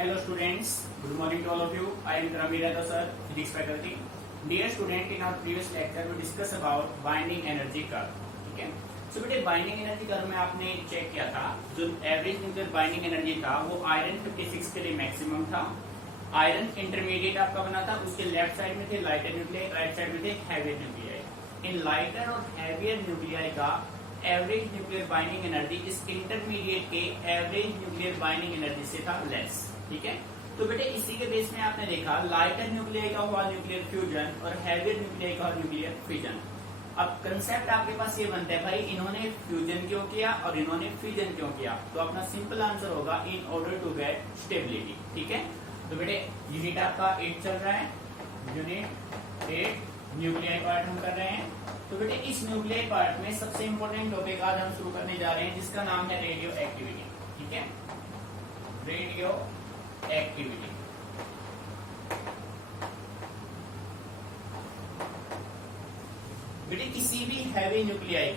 Hello students, good morning to all of you. I am Ramira sir, physics faculty. Dear student, in our previous lecture we discuss about binding energy curve. ठीक है, so बेटे binding energy curve में आपने check किया था जो average nuclear binding energy था वो आयरन 56 के लिए मैक्सिमम था। आयरन इंटरमीडिएट आपका बना था, उसके लेफ्ट साइड में थे लाइटर न्यूक्लियाई, राइट साइड में थे हैवियर न्यूक्लियाई। इन लाइटर और हैवियर न्यूक्लियाई का एवरेज न्यूक्लियर बाइंडिंग एनर्जी इस इंटरमीडिएट के एवरेज न्यूक्लियर बाइंडिंग एनर्जी से था लेस। ठीक है, तो बेटे इसी के बेस में आपने देखा लाइटर न्यूक्लियाई का हुआ न्यूक्लियर फ्यूजन और हैवियर न्यूक्लियाई का हुआ न्यूक्लियर फिजन। अब कंसेप्ट आपके पास ये बनता है भाई इन्होंने फ्यूजन क्यों किया और इन्होंने फिजन क्यों किया, तो अपना सिंपल आंसर होगा in order to get stability. ठीक है, तो बेटे यूनिट आपका 8 चल रहा है, यूनिट 8 न्यूक्लियाई पार्ट हम कर रहे हैं। तो बेटे इस न्यूक्लियाई पार्ट में सबसे इंपॉर्टेंट टॉपिक आज हम शुरू करने जा रहे हैं जिसका नाम है रेडियो एक्टिविटी। ठीक है, रेडियो एक्टिविटी। बेटे किसी भी हैवी न्यूक्लियाई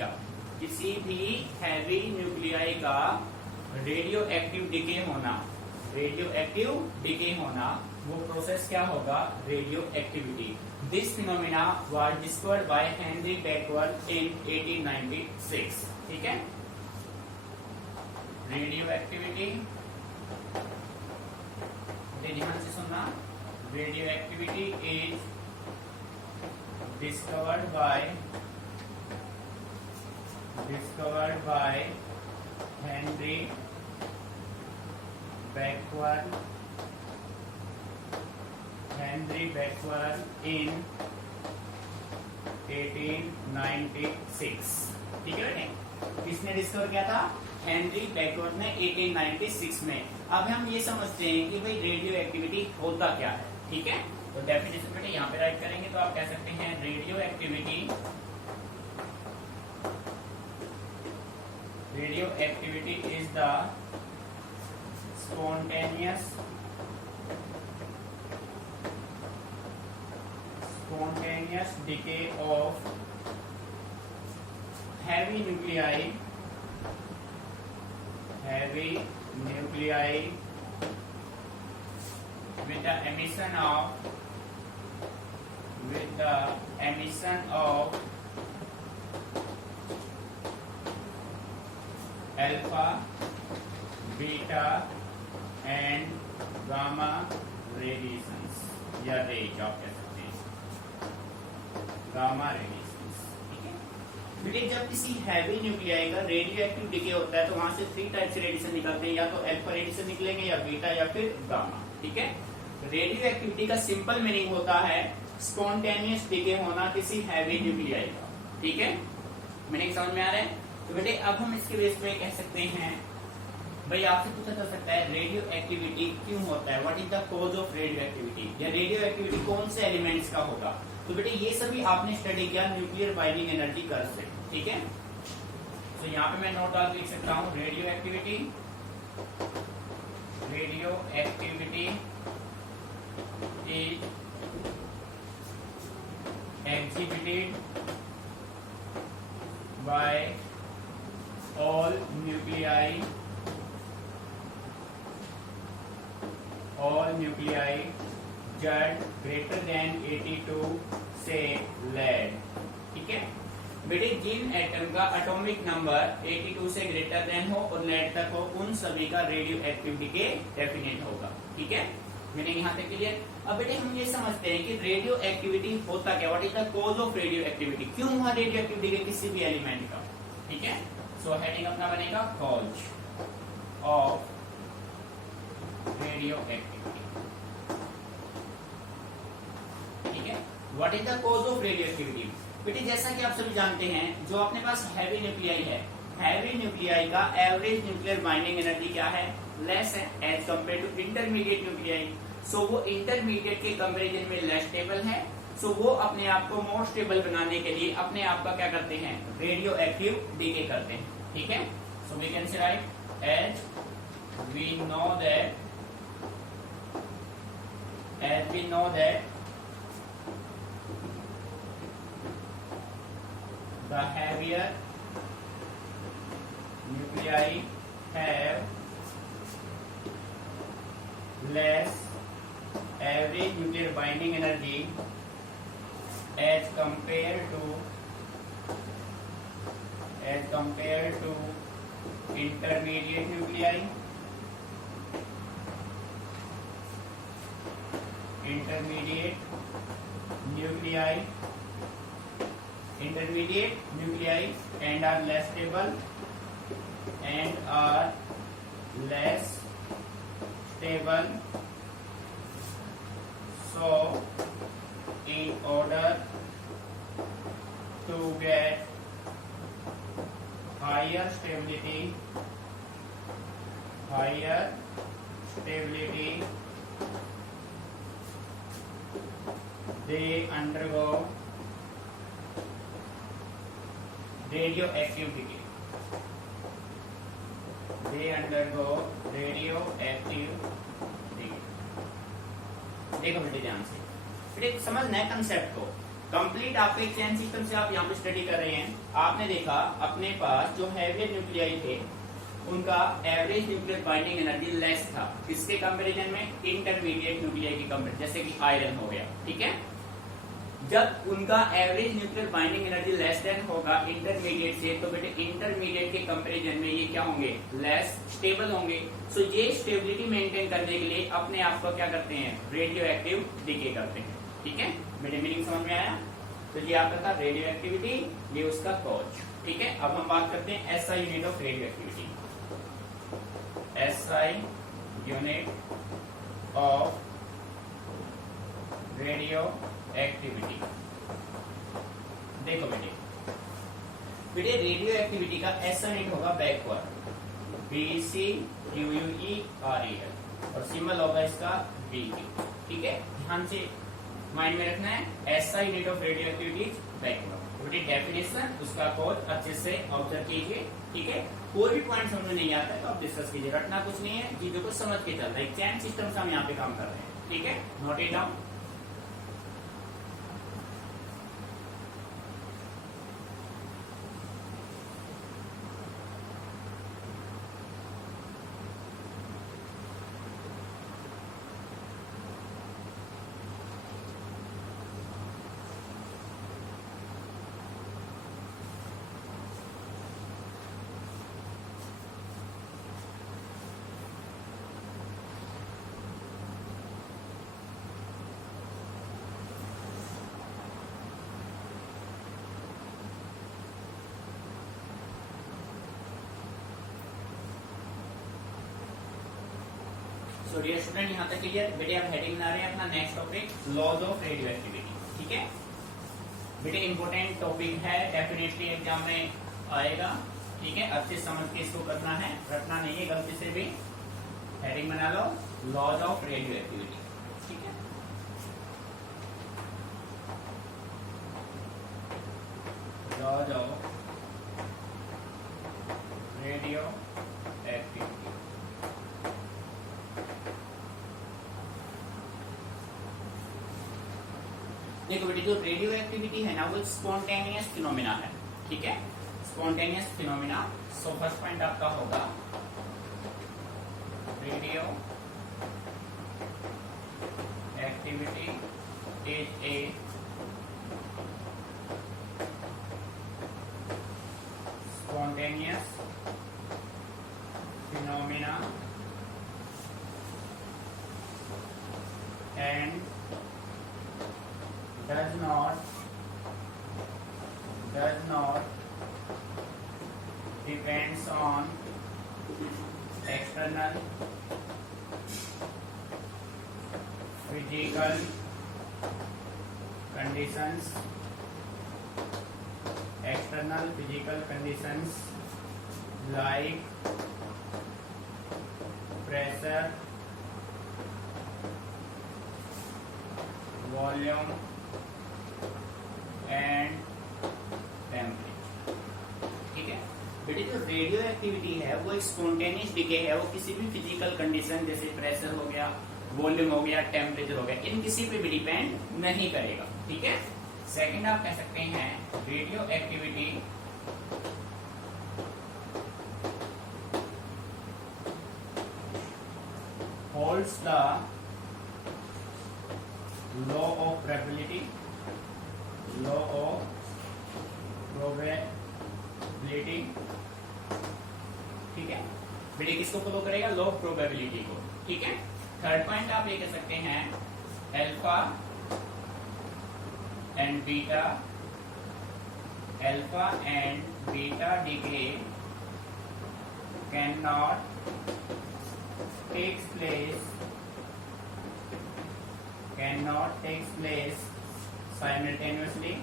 का रेडियो एक्टिव डिके होना वो प्रोसेस क्या होगा, radio activity. This phenomena was discovered by Henry Beckworth in 1896। ठीक है, रेडियो एक्टिविटी ध्यान से सुनना, radio activity is discovered by Henry Becquerel in 1896। ठीक है बेटे, किसने डिस्कवर किया था, हेनरी बेकवर्थ ने 1896 में। अब हम ये समझते हैं कि भाई रेडियो एक्टिविटी होता क्या है। ठीक है, तो डेफिनेशन बेटे यहाँ पे राइट करेंगे तो आप कह सकते हैं radio activity is the spontaneous decay of heavy nuclei with the emission of alpha, beta and gamma radiations या रेज आप कह सकते हैं, गामा रेडिएशंस। ठीक है बेटे, जब किसी हैवी न्यूक्लियाई का रेडियो एक्टिव डिके होता है तो वहां से 3 टाइप से रेडिएशन निकलते हैं, या तो अल्फा रेडिएशन निकलेंगे या बीटा या फिर गामा। ठीक है, रेडियो एक्टिविटी का सिंपल मीनिंग होता है स्पॉन्टेनियस डिके होना किसी हैवी न्यूक्लियाई का। ठीक है, मीनिंग समझ में आ रहा है। तो बेटे अब हम इसके बेस पे कह सकते हैं भाई आपसे पूछा जा सकता है रेडियो एक्टिविटी क्यों होता है, what is the cause of radio activity, या रेडियो एक्टिविटी कौन से एलिमेंट्स का होगा। तो बेटे ये सभी आपने स्टडी किया न्यूक्लियर बाइंडिंग एनर्जी कर्व से। ठीक है, तो यहाँ पे मैं नोट डाल लिख सकता हूँ radio activity is exhibited by all nuclei Z greater than 82 से लेड। ठीक है बेटे, जिन एटम का एटॉमिक नंबर 82 से ग्रेटर देन हो और लेड तक हो उन सभी का रेडियो एक्टिव डिके डेफिनेट होगा। ठीक है, मीनिंग यहाँ तक क्लियर। अब बेटे हम ये समझते हैं कि रेडियो एक्टिविटी होता क्या, what is the cause of radio activity, क्यों हुआ रेडियो एक्टिविटी किसी भी एलिमेंट का। ठीक है, सो हेडिंग अपना बनेगा कॉज ऑफ रेडियो एक्टिविटी। ठीक है, what is the cause of radio activity. बेटे जैसा कि आप सभी जानते हैं जो अपने पास हैवी न्यूक्लियाई है, हैवी न्यूक्लियाई का एवरेज न्यूक्लियर बाइंडिंग एनर्जी क्या है, लेस है as compare to intermediate nuclei. So वो इंटरमीडिएट के कंपैरिजन में लेस स्टेबल है। सो वो अपने आप को मोर स्टेबल बनाने के लिए अपने आप का क्या करते हैं, रेडियो एक्टिव डिके करते हैं। ठीक है, so we can say right as we know that the heavier nuclei have less average nuclear binding energy as compared to intermediate nuclei. Intermediate nuclei and are less stable. So in order to get higher stability, they undergo radioactive decay. देखो बेटे ध्यान से, बेटे समझना है concept को। Complete आपके chain system से आप यहाँ पे स्टडी कर रहे हैं। आपने देखा अपने पास जो हैवी न्यूक्लियाई थे उनका average nuclear binding energy less था, किसके कंपैरिजन में? इंटरमीडिएट न्यूक्लियाई की कंपैरिजन, जैसे कि आयरन हो गया, ठीक है। जब उनका average nuclear binding energy less than होगा इंटरमीडिएट से, तो बेटे इंटरमीडिएट के कंपैरिजन में ये क्या होंगे? लेस स्टेबल होंगे। सो ये स्टेबिलिटी मेंटेन करने के लिए अपने आप को क्या करते हैं? रेडियो एक्टिव डिके करते हैं, ठीक है। मेरे मीनिंग समझ में आया? तो ये आपका था रेडियो एक्टिविटी, ये उसका कॉज, ठीक है। अब हम बात करते हैं SI unit of radio activity. SI unit of radio activity. देखो बेटे रेडियो एक्टिविटी का SI यूनिट होगा बैकवर्ड, BCQUEREL, और सिंबल होगा इसका BQ, ठीक है। ध्यान से माइंड में रखना है, SI unit of radio activity backward. बेटे डेफिनेशन उसका कोड अच्छे से ऑब्जर्व कीजिए, ठीक है। कोई भी पॉइंट समझ में नहीं आता है तो आप डिस्कस कीजिए, रटना कुछ नहीं है, चीजों को समझ के चल रहा है। चैन सिस्टम से हम यहाँ पे काम कर रहे हैं, ठीक है। Note it down. So dear student, यहाँ तक क्लियर? बेटे आप हेडिंग बना रहे हैं अपना next topic laws of radio activity, ठीक है। बेटे इंपॉर्टेंट टॉपिक है, डेफिनेटली एग्जाम में आएगा, ठीक है। अच्छे समझ के इसको करना है, रटना नहीं है गलती से भी। हेडिंग बना लो लॉज ऑफ रेडियो एक्टिविटी, ठीक है। Laws of radio activity. देखो बेटे जो रेडियो एक्टिविटी है ना वो स्पॉन्टेनियस फिनोमिना है, ठीक है। Spontaneous phenomena. So first point आपका होगा radio activity is a spontaneous phenomena and does not depends on external physical conditions like pressure, volume and temperature, ठीक है। बेटे जो रेडियो एक्टिविटी है वो एक स्पॉन्टेनियस डिके है, वो किसी भी फिजिकल कंडीशन जैसे प्रेशर हो गया, वॉल्यूम हो गया, टेम्परेचर हो गया, इन किसी पे भी डिपेंड नहीं करेगा, ठीक है। सेकंड आप कह सकते हैं radio activity holds the law of probability, law of probability, ठीक है बेटे, किसको फॉलो करेगा? लॉ ऑफ प्रोबेबिलिटी को, ठीक है। थर्ड पॉइंट आप ये कह सकते हैं alpha and beta, alpha and beta decay can not takes place simultaneously,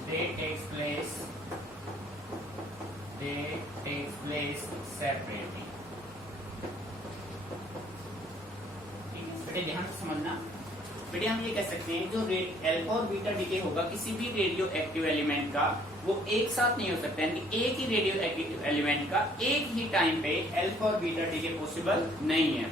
they takes place separately। बेटे ध्यान से समझना, बेटे हम ये कह सकते हैं जो अल्फा और बीटा डीके होगा किसी भी रेडियो एक्टिव एलिमेंट का, वो एक साथ नहीं हो सकता, यानी एक ही रेडियो एक्टिव एलिमेंट का एक ही टाइम पे अल्फा और बीटा डीके पॉसिबल नहीं है।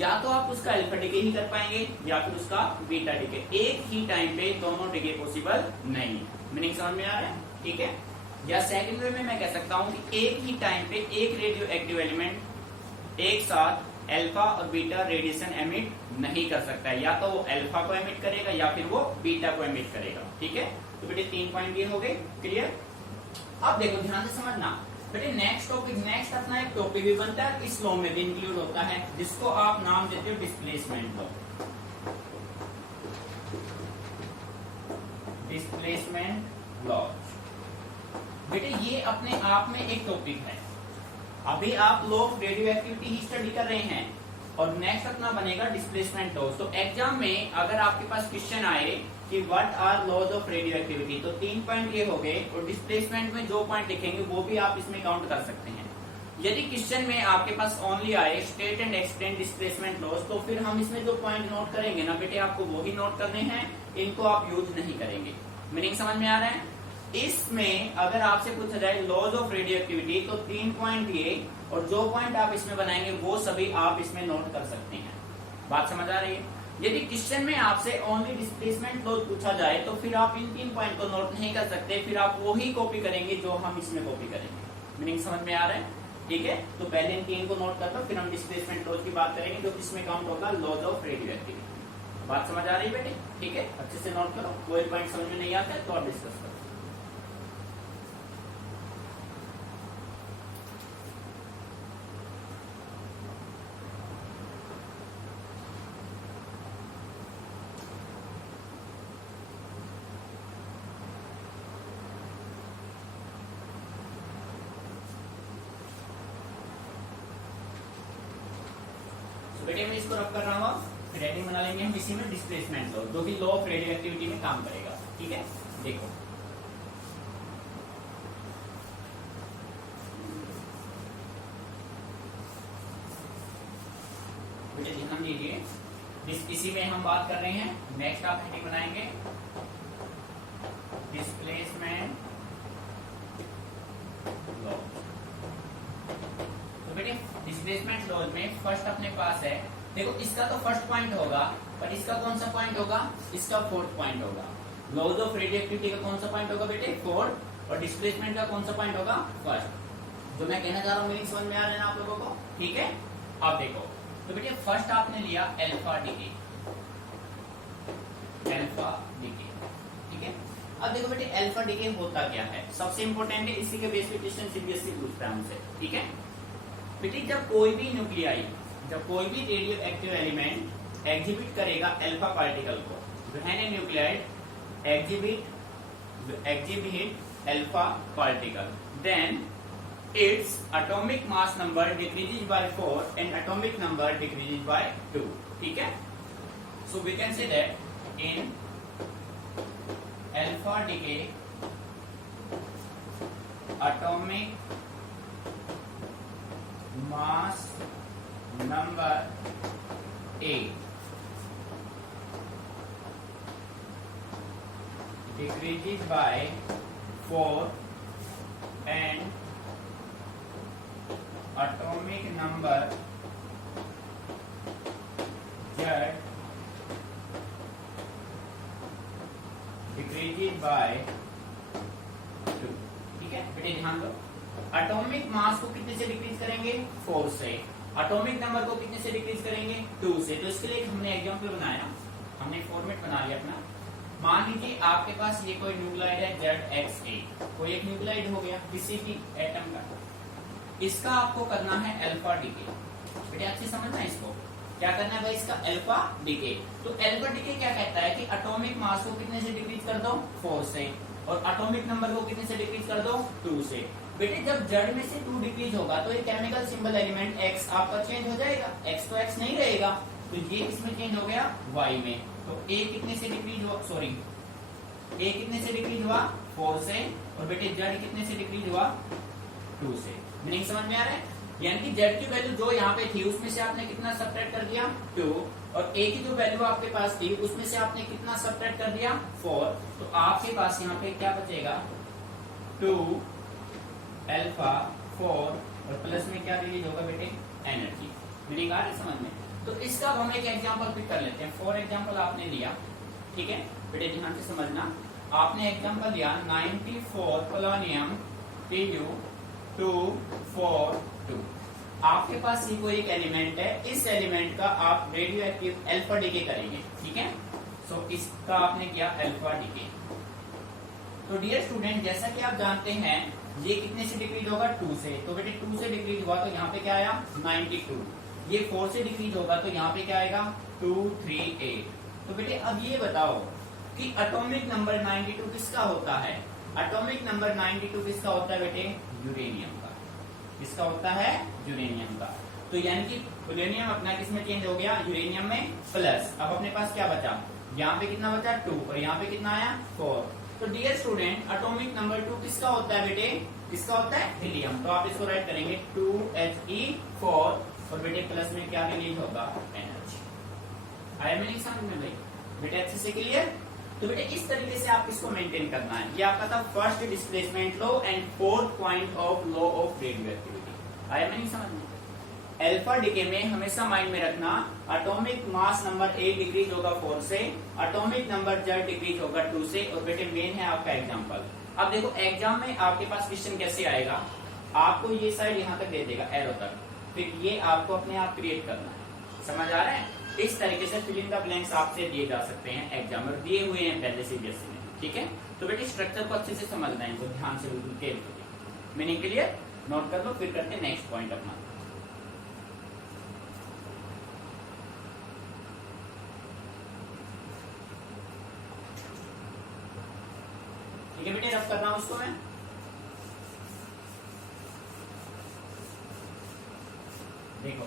या तो आप उसका अल्फा डीके ही कर पाएंगे या फिर उसका बीटा डीके, एक ही टाइम पे दोनों डीके पॉसिबल नहीं है। मीनिंग समझ में आ रहा है, ठीक है। या सेकंड वे में मैं कह सकता हूं कि एक ही टाइम पे एक रेडियो एक्टिव एलिमेंट एक साथ अल्फा और बीटा रेडिएशन एमिट नहीं कर सकता है, या तो वो अल्फा को एमिट करेगा या फिर वो बीटा को एमिट करेगा, ठीक है। तो बेटे 3 पॉइंट ये हो गए क्लियर। अब देखो ध्यान से समझना बेटे, नेक्स्ट अपना एक टॉपिक भी बनता है, इस लॉ में भी इंक्लूड होता है, जिसको आप नाम देते हो डिस्प्लेसमेंट लॉ। डिस्प्लेसमेंट लॉ बेटे ये अपने आप में एक टॉपिक है। अभी आप लोग रेडियो एक्टिविटी ही स्टडी कर रहे हैं और नेक्स्ट अपना बनेगा डिस्प्लेसमेंट लॉ। तो एग्जाम में अगर आपके पास क्वेश्चन आए कि what are laws of radio activity, तो 3 पॉइंट ये हो गए, और डिस्प्लेसमेंट में जो पॉइंट लिखेंगे वो भी आप इसमें काउंट कर सकते हैं। यदि क्वेश्चन में आपके पास ओनली आए state and extend displacement laws, तो फिर हम इसमें जो पॉइंट नोट करेंगे ना बेटे, आपको वो ही नोट करने हैं, इनको आप यूज नहीं करेंगे। मीनिंग समझ में आ रहा है। इसमें अगर आपसे पूछा जाए लॉज ऑफ रेडियो एक्टिविटी, तो 3 पॉइंट ये, और जो पॉइंट आप इसमें बनाएंगे वो सभी आप इसमें नोट कर सकते हैं। बात समझ आ रही है। यदि क्वेश्चन में आपसे ओनली डिस्प्लेसमेंट लॉज पूछा जाए तो फिर आप इन 3 पॉइंट को नोट नहीं कर सकते, फिर आप वो ही कॉपी करेंगे जो हम इसमें कॉपी करेंगे। मीनिंग समझ में आ रहा है, ठीक है। तो पहले इन 3 को नोट कर लो, फिर हम डिस्प्लेसमेंट लॉज की बात करेंगे जो इसमें काउंट होगा लॉज ऑफ रेडियो एक्टिविटी। बात समझ आ रही है बेटे, ठीक है। अच्छे से नोट करो, कोई पॉइंट समझ में नहीं आता है तो आप डिस्कस करो। बेटे मैं इसको रब कर रहा हूँ, फिर हेडिंग बना लेंगे हम इसी में डिस्प्लेसमेंट लॉ, जो कि लॉ ऑफ रेडियो एक्टिविटी में काम करेगा, ठीक है। देखो बेटे ध्यान दीजिए, इसी में हम बात कर रहे हैं। नेक्स्ट आप हेडिंग बनाएंगे डिस्प्लेसमेंट लॉ। तो बेटे डिस्प्लेसमेंट लॉ में फर्स्ट अपने पास है, देखो इसका तो फर्स्ट पॉइंट होगा, पर इसका कौन सा पॉइंट होगा? इसका फोर्थ पॉइंट होगा। लॉज ऑफ रेडियो एक्टिविटी का कौन सा पॉइंट होगा बेटे? फोर्थ। और डिस्प्लेसमेंट का कौन सा पॉइंट होगा? फर्स्ट। जो मैं कहना चाह रहा हूँ मीनिंग समझ में आ रहा है ना आप लोगों को, ठीक है। अब देखो तो बेटे फर्स्ट आपने लिया अल्फा डीके, अल्फा डीके, ठीक है। अब देखो बेटे अल्फा डीके होता क्या है, सबसे इंपॉर्टेंट है, इसी के बेस पे क्वेश्चन सीबीएसई पूछता है हमसे, ठीक है। बेटे जब कोई भी न्यूक्लियाई, जब कोई भी रेडियो एक्टिव एलिमेंट एग्जिबिट करेगा अल्फा पार्टिकल को, when A nuclide exhibit alpha particle, then its atomic mass number decreases by 4 and atomic number decreases by 2, ठीक है। So we can say that in alpha decay atomic mass number A decreases by 4 and atomic number Z decreases by है बेटे, ध्यान दो। Atomic mass को कितने से decrease करेंगे? 4 से। एटॉमिक नंबर को कितने से डिक्रीज करेंगे? 2 से। तो इसके लिए हमने एग्जांपल बनाया, हमने फॉर्मेट बना लिया अपना। मान लीजिए आपके पास ये कोई न्यूक्लियोटाइड है ZXA, कोई एक न्यूक्लियोटाइड हो गया किसी भी एटम का। इसका आपको करना है अल्फा डीके। बेटे अच्छे समझना इसको, क्या करना है भाई? इसका अल्फा डीके। तो अल्फा डीके क्या कहता है कि एटॉमिक मास को कितने से डिक्रीज कर दो? 4 से। और एटॉमिक नंबर को कितने से डिक्रीज कर दो? 2 से। बेटे जब जेड में से 2 डिक्रीज होगा तो ये केमिकल सिंबल एलिमेंट X आपका चेंज हो जाएगा। X तो X नहीं रहेगा, तो ये इसमें चेंज हो गया Y में। तो A कितने से डिक्रीज हुआ? सॉरी, A कितने से डिक्रीज हुआ? 4 से। और बेटे Z कितने से डिक्रीज हुआ? 2 से। मीनिंग समझ में आ रहा है? यानी कि Z की वैल्यू जो यहाँ पे थी उसमें से आपने कितना सब्ट्रैक्ट कर दिया? 2। और A की जो वैल्यू आपके पास थी उसमें से आपने कितना सब्ट्रैक्ट कर दिया? 4। तो आपके पास यहाँ पे क्या बचेगा? 2 अल्फा 4 और प्लस में क्या रिलीज होगा बेटे? एनर्जी। मीनिंग आ रही समझ में? तो इसका हम एक एग्जांपल पिक कर लेते हैं। फॉर एग्जांपल आपने लिया, ठीक है बेटे, ध्यान से समझना। आपने एग्जांपल लिया 94 पोलोनियम Pu242। आपके पास ये कोई एक एलिमेंट है, इस एलिमेंट का आप रेडियो एक्टिव अल्फा डीके करेंगे, ठीक है। सो इसका आपने किया अल्फा डीके। तो डियर स्टूडेंट, जैसा कि आप जानते हैं ये कितने से डिक्रीज होगा? 2 से। तो बेटे 2 से डिक्रीज हुआ तो यहाँ पे क्या आया? 92। ये 4 से डिक्रीज होगा तो यहाँ पे क्या आएगा? 238। तो बेटे अब ये बताओ कि एटॉमिक नंबर 92 किसका होता है? एटॉमिक नंबर 92 किसका होता है बेटे? यूरेनियम का। किसका होता है? यूरेनियम का। तो यानी कि पोलोनियम अपना किसमें चेंज हो गया? यूरेनियम में प्लस। अब अपने पास क्या बचा? यहाँ पे कितना बचा? 2 और यहाँ पे कितना आया? 4। तो डियर स्टूडेंट, एटॉमिक नंबर 2 किसका होता है बेटे? किसका होता है? हीलियम। तो आप इसको राइट करेंगे 2He4 और बेटे प्लस में क्या रिलीज होगा? एनर्जी। आया मीनिंग समझ में भाई? बेटे अच्छे से क्लियर? तो बेटे इस तरीके से आप इसको मेंटेन करना है। ये आपका था first displacement law and fourth point of law of radio activity. आया मीनिंग समझ में? अल्फा डीके में हमेशा माइंड में रखना, atomic mass number A decrease होगा 4 से, एटॉमिक नंबर Z डिक्रीज होगा 2 से। और बेटे मेन है आपका एग्जांपल। अब देखो एग्जाम में आपके पास क्वेश्चन कैसे आएगा? आपको ये साइड यहाँ तक दे देगा एरो तक, फिर ये आपको अपने आप क्रिएट करना है। समझ आ रहा है? इस तरीके से फिल इन द ब्लैंक्स आपसे दिए जा सकते हैं एग्जाम में, दिए हुए हैं पहले से जैसे में, ठीक है। तो बेटे स्ट्रक्चर को अच्छे से समझना है, इनको ध्यान से बिल्कुल केयर। Meaning clear? नोट कर लो, फिर करते हैं नेक्स्ट पॉइंट अपना। ठीक है बेटे, रफ कर रहा हूं उसको मैं। देखो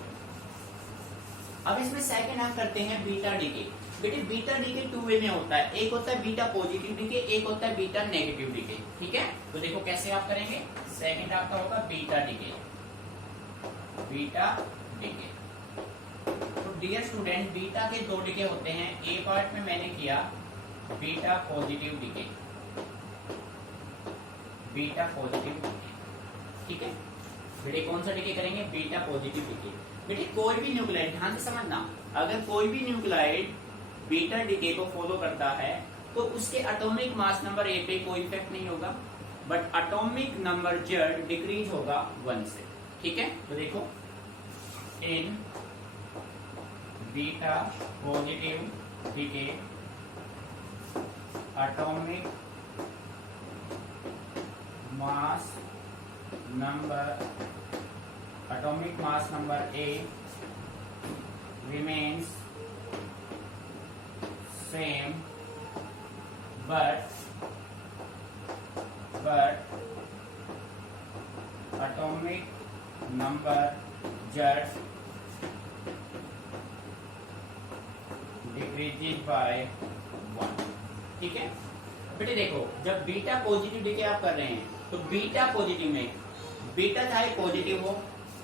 अब इसमें सेकंड हम करते हैं बीटा डीके। बेटे बीटा डीके 2 वे में होता है, एक होता है बीटा पॉजिटिव डीके, एक होता है बीटा नेगेटिव डीके, ठीक है। तो देखो कैसे आप करेंगे। सेकंड आपका होगा बीटा डीके, बीटा डीके। तो डियर स्टूडेंट, बीटा के 2 डीके होते हैं। ए पार्ट में मैंने किया beta positive decay, beta positive decay, ठीक है। बेटे कौन सा डीके करेंगे? Beta positive decay. बेटे कोई भी न्यूक्लियोटाइड, ध्यान से समझना, अगर कोई भी न्यूक्लियोटाइड बीटा डीके को फॉलो करता है तो उसके एटॉमिक मास नंबर A पे कोई इफेक्ट नहीं होगा, but atomic number Z decrease होगा 1 से, ठीक है। तो देखो in beta positive decay atomic mass number A remains same, but atomic number Z decreases by 1, ठीक है। बेटे देखो जब बीटा पॉजिटिव डीके आप कर रहे हैं तो बीटा पॉजिटिव में, बीटा चाहे पॉजिटिव हो,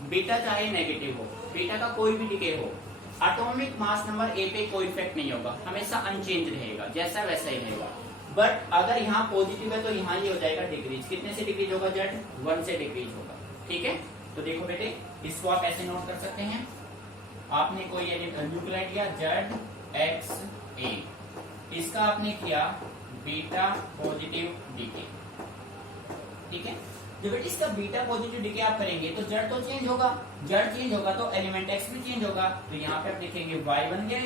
बीटा चाहे नेगेटिव हो, बीटा का कोई भी डीके हो, एटॉमिक मास नंबर A पे कोई इफेक्ट नहीं होगा, हमेशा अनचेंज रहेगा, जैसा वैसा ही रहेगा। बट अगर यहाँ पॉजिटिव है तो यहाँ ये हो जाएगा डिक्रीज। कितने से डिक्रीज होगा? Z 1 से डिक्रीज होगा, ठीक है। तो देखो बेटे इसको आप ऐसे नोट कर सकते हैं। आपने कोई न्यूक्लियोटाइड लिया ZXA, इसका आपने किया बीटा पॉजिटिव डीके, ठीक है। जब बेटा इसका बीटा पॉजिटिव डिके आप करेंगे तो जड़ तो चेंज होगा, जड़ चेंज होगा तो एलिमेंट एक्स भी चेंज होगा। तो यहाँ पे आप लिखेंगे y बन गया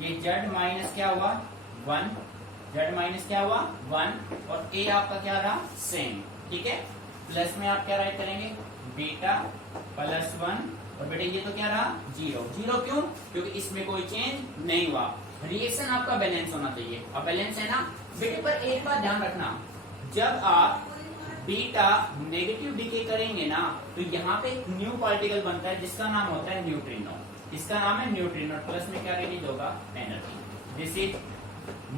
ये जड़ माइनस क्या हुआ 1, जड़ माइनस क्या हुआ 1 और a आपका क्या रहा सेम, ठीक है। प्लस में आप क्या राइट करेंगे बीटा प्लस 1 और बेटे ये तो क्या रहा 0, 0 क्यों? क्योंकि इसमें कोई चेंज नहीं हुआ। रिएक्शन आपका बैलेंस होना चाहिए, अब बैलेंस है ना बेटे। पर एक बात ध्यान रखना, जब आप बीटा नेगेटिव डीके करेंगे ना तो यहाँ पे एक न्यू पार्टिकल बनता है जिसका नाम होता है न्यूट्रिनो, इसका नाम है न्यूट्रिनो। प्लस में क्या रिलीज होगा एनर्जी, दिस इज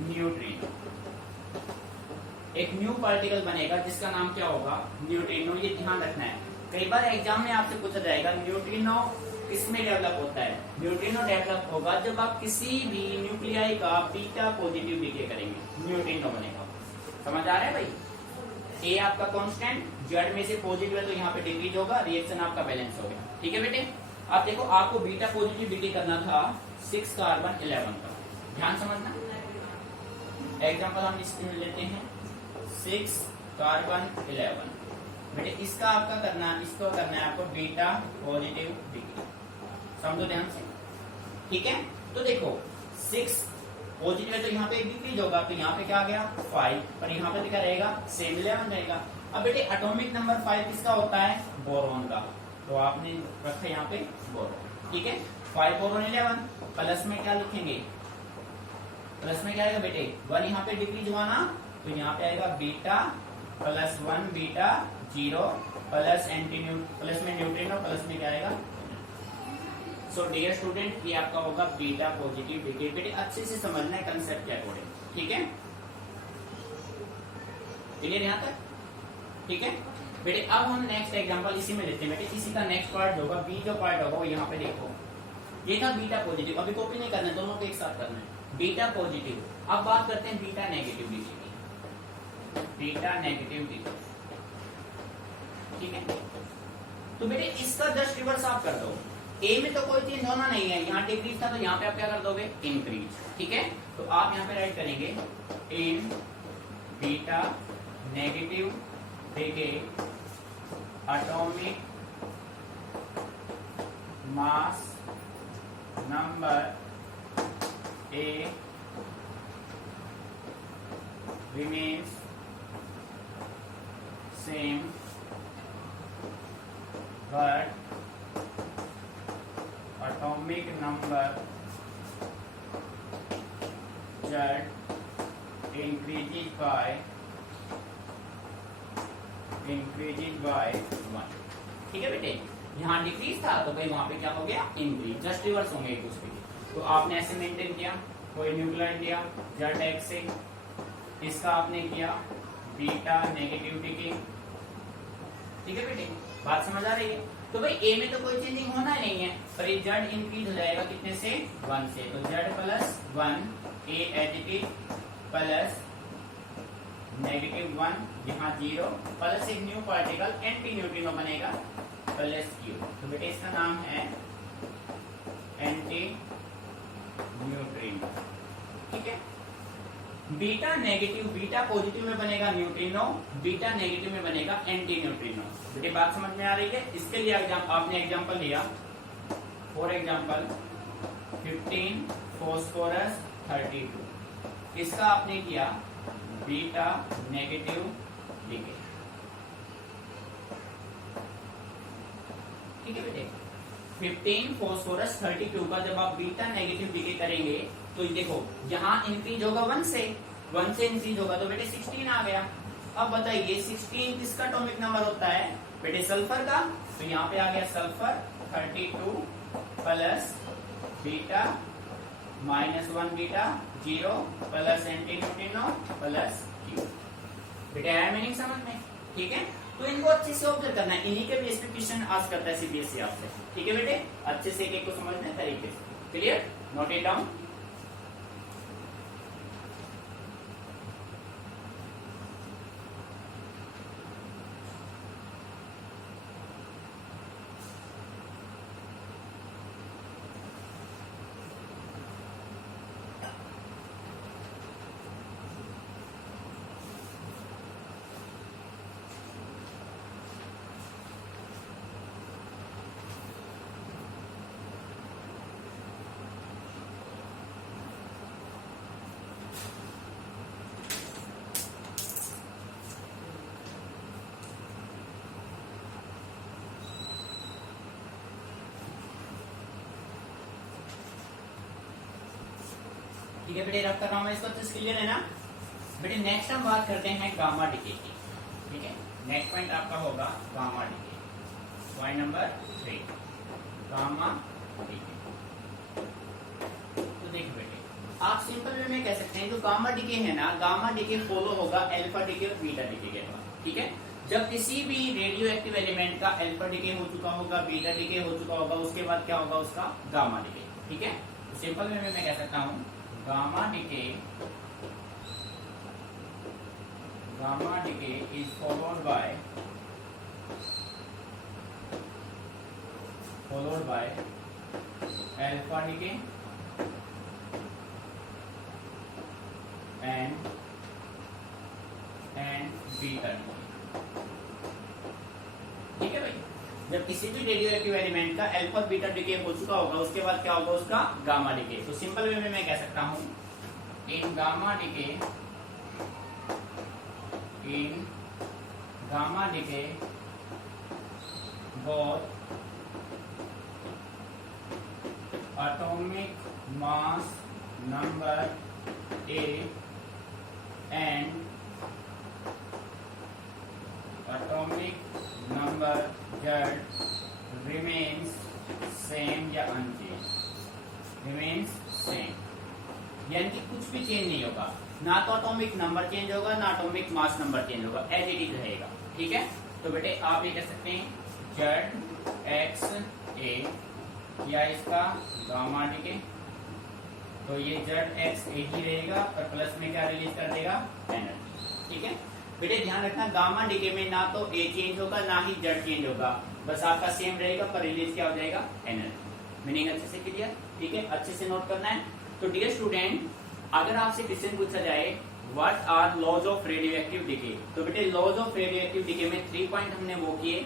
न्यूट्रिनो। एक न्यू पार्टिकल बनेगा जिसका नाम क्या होगा न्यूट्रिनो, ये ध्यान रखना है। कई बार एग्जाम में आपसे पूछा जाएगा न्यूट्रिनो किसमें डेवलप होता है। न्यूट्रिनो डेवलप होगा जब आप किसी भी न्यूक्लियाई का बीटा पॉजिटिव डीके करेंगे, न्यूट्रिनो बनेगा। समझ आ रहा है भाई? ए आपका कांस्टेंट, जड़ में से पॉजिटिव है तो यहाँ पे डिक्रीज होगा, रिएक्शन आपका बैलेंस हो गया, ठीक है बेटे। अब देखो आपको बीटा पॉजिटिव डीके करना था 6 कार्बन 11 का, ध्यान समझना। एग्जाम्पल हम इसमें लेते हैं 6 कार्बन 11 बेटे, इसका आपका करना, इसको करना है आपको बीटा पॉजिटिव डीके, समझो ध्यान से, ठीक है। तो देखो 6 पॉजिटिव है तो यहाँ पे डिक्रीज होगा, तो यहाँ पे क्या आ गया 5, पर यहाँ पे क्या रहेगा सेम 11 रहेगा। अब बेटे एटॉमिक नंबर 5 किसका होता है बोरॉन का, तो आपने रखा यहाँ पे बोरॉन, ठीक है। 5 बोरॉन 11, प्लस में क्या लिखेंगे, प्लस में क्या आएगा बेटे 1, यहाँ पे डिक्रीज हुआ ना तो यहाँ पे आएगा beta plus 1 beta 0 plus plus में न्यूट्रिनो, प्लस में क्या आएगा। सो डियर स्टूडेंट ये आपका होगा बीटा पॉजिटिव डीके। बेटे अच्छे से समझना है कंसेप्ट के अकॉर्डिंग, ठीक है, क्लियर यहाँ तक, ठीक है बेटे। अब हम नेक्स्ट एग्जांपल इसी में लेते हैं बेटे, इसी का नेक्स्ट पार्ट होगा बी, जो पार्ट होगा वो यहाँ पे देखो, ये था बीटा पॉजिटिव, अभी कॉपी नहीं करना है, दोनों को एक साथ करना है, बीटा पॉजिटिव। अब बात करते हैं बीटा नेगेटिव डीके की, बीटा नेगेटिव डीके, ठीक है। तो बेटे इसका जस्ट रिवर्स आप कर दो, ए में तो कोई चेंज होना नहीं है, यहाँ डिक्रीज था तो यहाँ पे आप क्या कर दोगे इंक्रीज, ठीक है। तो आप यहाँ पे राइट करेंगे in beta negative decay atomic mass number A remains same but atomic number Z increases by 1, ठीक है बेटे। यहाँ डिक्रीज था तो भाई वहां पे क्या हो गया इंक्रीज, जस्ट रिवर्स होंगे एक दूसरे के। तो आपने ऐसे मेंटेन किया, कोई न्यूक्लियर दिया Z एक्स से, इसका आपने किया बीटा नेगेटिव डीके, ठीक है बेटे, बात समझ आ रही है। तो भाई ए में तो कोई चेंजिंग होना नहीं है, पर ये जेड इंक्रीज हो जाएगा कितने से 1 से, तो Z plus 1 A as it is plus negative 1 यहाँ 0 प्लस एक न्यू पार्टिकल एंटी न्यूट्रिनो बनेगा प्लस क्यू, तो बेटे इसका नाम है एंटी न्यूट्रिनो, ठीक है। बीटा नेगेटिव, बीटा पॉजिटिव में बनेगा न्यूट्रिनो, बीटा नेगेटिव में बनेगा एंटी न्यूट्रिनो। बेटे बात समझ में आ रही है? इसके लिए आपने एग्जांपल लिया, फॉर एग्जांपल 15 फॉस्फोरस 32, इसका आपने किया बीटा नेगेटिव डीके, ठीक है बेटे। 15 फॉस्फोरस 32 का जब आप बीटा नेगेटिव डीके करेंगे तो देखो यहाँ इंक्रीज होगा 1 से इंक्रीज होगा तो बेटे 16 आ गया। अब बताइए 16 किसका एटॉमिक नंबर होता है बेटे सल्फर का, तो यहाँ पे आ गया sulphur 32 plus beta -1 beta 0 plus anti neutrino plus Q. बेटे आया मीनिंग समझ में, ठीक है। तो इनको अच्छे से ऑब्जर्व करना है, इन्हीं के भी क्वेश्चन आस्क करता है सीबीएसई आपसे, ठीक है बेटे। अच्छे से एक को समझने तरीके से, क्लियर, नोट इट डाउन। ठीक है बेटे, रख कर रहा हूं मैं इसको, अच्छे से क्लियर है ना बेटे। नेक्स्ट हम बात करते हैं गामा डिके की, ठीक है। नेक्स्ट पॉइंट आपका होगा gamma decay, point number 3 gamma decay. तो देखो बेटे, आप सिंपल वे में कह सकते हैं जो गामा डिके है ना, गामा डिके फॉलो होगा अल्फा डिके और बीटा डिके के बाद, ठीक है। जब किसी भी रेडियो एक्टिव एलिमेंट का अल्फा डिके हो चुका होगा, बीटा डिके हो चुका होगा, उसके बाद क्या होगा उसका गामा डिके, ठीक है। तो सिंपल वे में मैं कह सकता हूं gamma decay is followed by alpha decay and beta decay, ठीक है भाई। जब किसी भी रेडियो एक्टिव एलिमेंट का अल्फा बीटा डिके हो चुका होगा, उसके बाद क्या होगा उसका गामा डिके। तो सिंपल वे में मैं कह सकता हूं in gamma decay both atomic mass number A and atomic number Z remains same या unchanged, remains same, यानी कि कुछ भी चेंज नहीं होगा, ना तो एटॉमिक नंबर चेंज होगा ना एटॉमिक मास नंबर चेंज होगा, एज इट इज रहेगा, ठीक है। तो बेटे आप ये कह सकते हैं ZXA या इसका गामा डिके, तो ये ZXA ही रहेगा और प्लस में क्या रिलीज कर देगा एनर्जी, ठीक है। बेटे ध्यान रखना गामा डिके में ना तो A चेंज होगा ना ही Z चेंज होगा, बस आपका सेम रहेगा पर रिलीज क्या हो जाएगा एनर्जी। मीनिंग अच्छे से क्लियर, ठीक है, अच्छे से नोट करना है। तो डियर स्टूडेंट, अगर आपसे क्वेश्चन पूछा जाए what are laws of radio active decay, तो बेटे laws of radio active decay में 3 पॉइंट हमने वो किए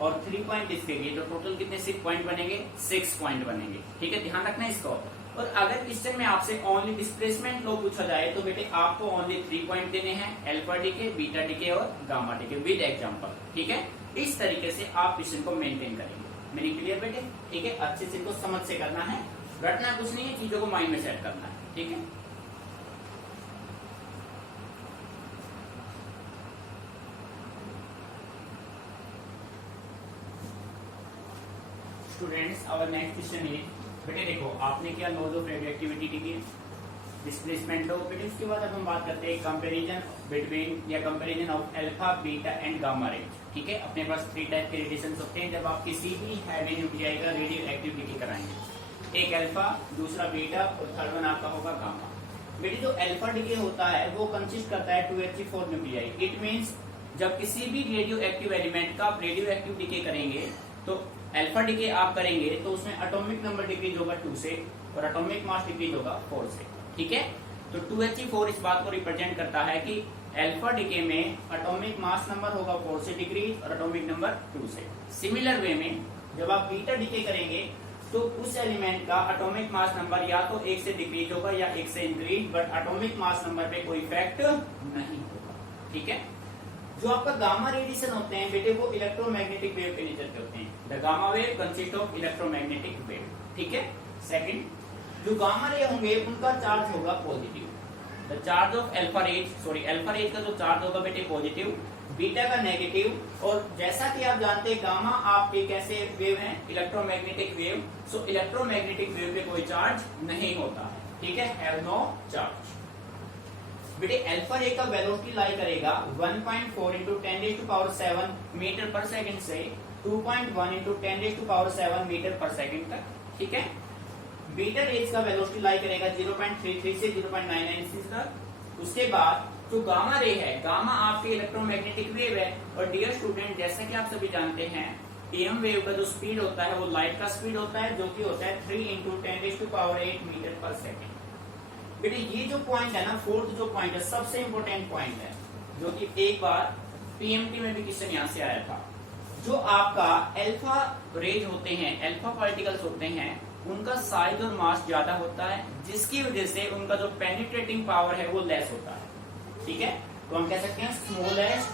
और 3 पॉइंट इसके लिए, तो टोटल कितने 6 पॉइंट बनेंगे, 6 पॉइंट बनेंगे, ठीक है, ध्यान रखना इसको। और अगर क्वेश्चन में आपसे ओनली डिस्प्लेसमेंट लॉ पूछा जाए तो बेटे आपको ओनली 3 पॉइंट देने हैं, अल्फा डिके, बीटा डिके और गामा डिके विद एग्जांपल, ठीक है। इस तरीके से आप क्वेश्चन को मेंटेन करेंगे। मीनिंग क्लियर बेटे, ठीक है, अच्छे से इसको समझ से करना है, रटना कुछ नहीं है, चीजों को माइंड में सेट करना है, ठीक है। Students, our next question is, बेटे देखो आपने क्या लॉज ऑफ रेडियोएक्टिविटी की, डिस्प्लेसमेंट लॉ, बेटे उसके बाद अब हम बात करते हैं कंपैरिजन बिटवीन या comparison of alpha beta and gamma rays, ठीक है। अपने पास 3 टाइप के रेडिएशंस होते हैं जब आप किसी भी हैवी न्यूक्लियाई का रेडियो एक्टिविटी कराएंगे, एक अल्फा, दूसरा बीटा और थर्ड वन आपका होगा गामा। बेटे जो अल्फा डिके होता है वो कंसिस्ट करता है 2He4 न्यूक्लियाई। इट मींस जब किसी भी रेडियो एक्टिव एलिमेंट का आप रेडियो एक्टिव डिके करेंगे तो अल्फा डिके आप करेंगे तो उसमें एटॉमिक नंबर डिक्रीज होगा 2 से और एटॉमिक मास डिक्रीज होगा 4 से, ठीक है। तो 2He4 इस बात को रिप्रेजेंट करता है कि अल्फा डिके में एटॉमिक मास नंबर होगा 4 से डिक्रीज और एटॉमिक नंबर 2 से। सिमिलर वे में जब आप बीटा डिके करेंगे तो उस एलिमेंट का एटॉमिक मास नंबर या तो 1 से डिक्रीज होगा या 1 से increase, but atomic mass number पे कोई इफेक्ट नहीं होगा, ठीक है। जो आपका गामा रेडिएशन होते हैं बेटे वो इलेक्ट्रोमैग्नेटिक वेव के नेचर के होते हैं। The gamma wave consist of electromagnetic wave, ठीक है। सेकंड, जो गामा रे होंगे उनका चार्ज होगा positive. The charge of alpha rays का जो चार्ज होगा बेटे पॉजिटिव, बीटा का नेगेटिव। और जैसा कि आप जानते हैं गामा आपके कैसे वेव है, इलेक्ट्रोमैग्नेटिक वेव। सो इलेक्ट्रोमैग्नेटिक वेव पे कोई चार्ज नहीं होता है, ठीक है, हैव नो चार्ज। बेटे अल्फा रे का वेलोसिटी लाई करेगा 1.4 इंटू 10⁻⁷ मीटर पर सेकंड से 2.1 इंटू 10⁻⁷ मीटर पर सेकंड तक, ठीक है। बीटा रेज का वेलोसिटी लाई करेगा 0.33 से 0.996 तक। उसके बाद जो गामा रे है, गामा आपकी इलेक्ट्रोमैग्नेटिक वेव है। और डियर स्टूडेंट, जैसा कि आप सभी जानते हैं टीएम वेव का जो स्पीड होता है वो लाइट का स्पीड होता है, जो कि होता है 3 इंटू 10⁸ मीटर पर सेकंड। बेटे ये जो पॉइंट है ना, फोर्थ जो पॉइंट है सबसे इंपॉर्टेंट पॉइंट है, जो कि एक बार पीएमटी में भी क्वेश्चन यहाँ से आया था। जो आपका अल्फा रेज होते हैं, अल्फा पार्टिकल्स होते हैं, उनका साइज और मास ज्यादा होता है, जिसकी वजह से उनका जो पेनिट्रेटिंग पावर है वो लेस होता है, ठीक है। तो हम कह सकते हैं smallest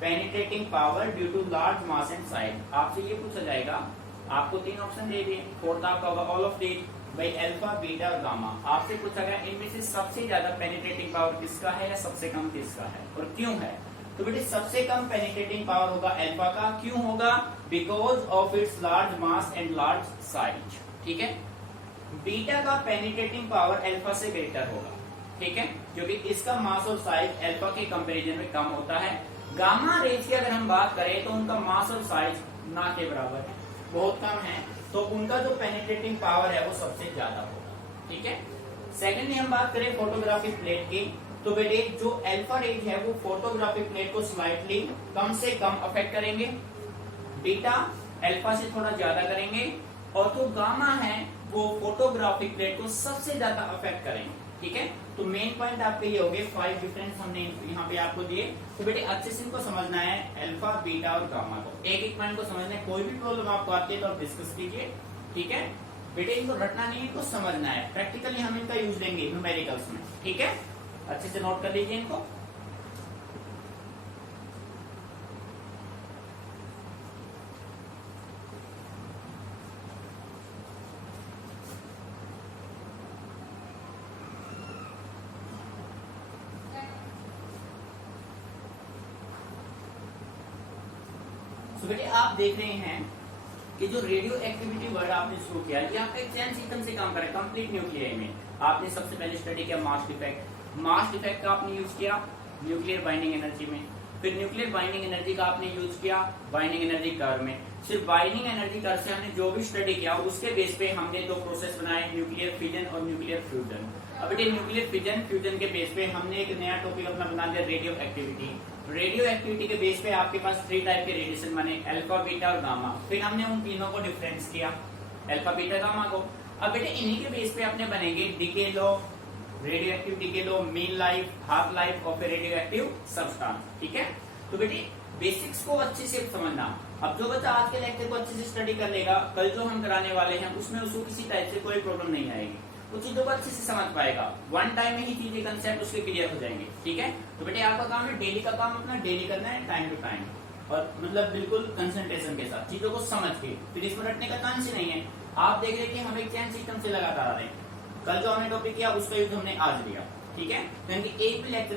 penetrating power due to large mass and size. आपसे ये पूछा जाएगा, आपको 3 ऑप्शन दे दिए, फोर्थ आपका होगा ऑल ऑफ दीज, भाई अल्फा बीटा और गामा, आपसे पूछा गया इनमें से सबसे ज्यादा पेनिट्रेटिंग पावर किसका है या सबसे कम किसका है और क्यों है। तो बेटे सबसे कम पेनिट्रेटिंग पावर होगा अल्फा का। क्यों होगा? Because of its large mass and large size. ठीक है। बीटा का पेनिट्रेटिंग पावर अल्फा से ग्रेटर होगा। ठीक है, क्योंकि इसका मास और साइज अल्फा के कंपैरिजन में कम होता है। गामा रेज की अगर हम बात करें तो उनका मास और साइज ना के बराबर है, बहुत कम है, तो उनका जो पेनिट्रेटिंग पावर है वो सबसे ज्यादा होगा। ठीक है। सेकेंडली हम बात करें फोटोग्राफिक प्लेट की, तो बेटे जो अल्फा रेज है वो फोटोग्राफिक प्लेट को स्लाइटली कम से कम अफेक्ट करेंगे, बीटा अल्फा से थोड़ा ज्यादा करेंगे, और जो गामा है वो फोटोग्राफिक प्लेट को सबसे ज्यादा अफेक्ट करेंगे। ठीक है। तो मेन पॉइंट आपके ये हो गए, 5 डिफरेंस हमने यहाँ पे आपको दिए। तो बेटे अच्छे से इनको समझना है, अल्फा बीटा और गामा को, एक एक पॉइंट को समझना है। कोई भी प्रॉब्लम आपको आती है तो आप डिस्कस कीजिए। ठीक है। बेटे इनको रटना नहीं है, इनको समझना है। प्रैक्टिकली हम इनका यूज लेंगे न्यूमेरिकल्स में। ठीक है, अच्छे से नोट कर लीजिए इनको। तो बेटे आप देख रहे हैं कि जो रेडियो एक्टिविटी वर्ड आपने शुरू किया, ये आपका एक चैन सिस्टम से काम करे, कंप्लीट न्यूक्लियर में। आपने सबसे पहले स्टडी किया मास डिफेक्ट। मास डिफेक्ट का आपने यूज किया न्यूक्लियर बाइंडिंग एनर्जी में, फिर न्यूक्लियर बाइंडिंग एनर्जी का आपने यूज किया बाइंडिंग एनर्जी कर्व में। सिर्फ बाइंडिंग एनर्जी कर्व से हमने जो भी स्टडी किया उसके बेस पे हमने दो प्रोसेस बनाए, न्यूक्लियर फिजन और न्यूक्लियर फ्यूजन। अब बेटे न्यूक्लियर फिजन फ्यूजन के बेस पे हमने एक नया टॉपिक अपना बना दिया, रेडियो एक्टिविटी। रेडियो एक्टिविटी के बेस पे आपके पास 3 टाइप के रेडिएशन बने, अल्फा बीटा और गामा। फिर हमने उन तीनों को डिफरेंस किया, अल्फा बीटा गामा को। अब बेटे इन्हीं के बेस पे अपने बनेंगे decay law, radio active decay law, mean life, half life और फिर रेडियो एक्टिव सब्सटेंस। ठीक है। तो बेटे बेसिक्स को अच्छे से समझना। अब जो बच्चा आज के लेक्चर को अच्छे से स्टडी कर लेगा, कल जो हम कराने वाले हैं उसमें उसको किसी टाइप से कोई प्रॉब्लम नहीं आएगी, उस चीजों को अच्छे से समझ पाएगा। वन टाइम में ही चीजें कंसेप्ट उसके क्लियर हो जाएंगे। ठीक है। तो बेटे आपका काम है डेली का काम अपना डेली करना है, टाइम टू टाइम, और मतलब बिल्कुल कंसंट्रेशन के साथ चीजों को समझ के। फिर इसमें रटने का चांस ही नहीं है। आप देख रहे हैं कि हम एक चैन सिस्टम से लगातार आ रहे हैं। कल जो हमने टॉपिक किया उसका यूज हमने आज लिया। ठीक है। यानी कि एक भी लेक्चर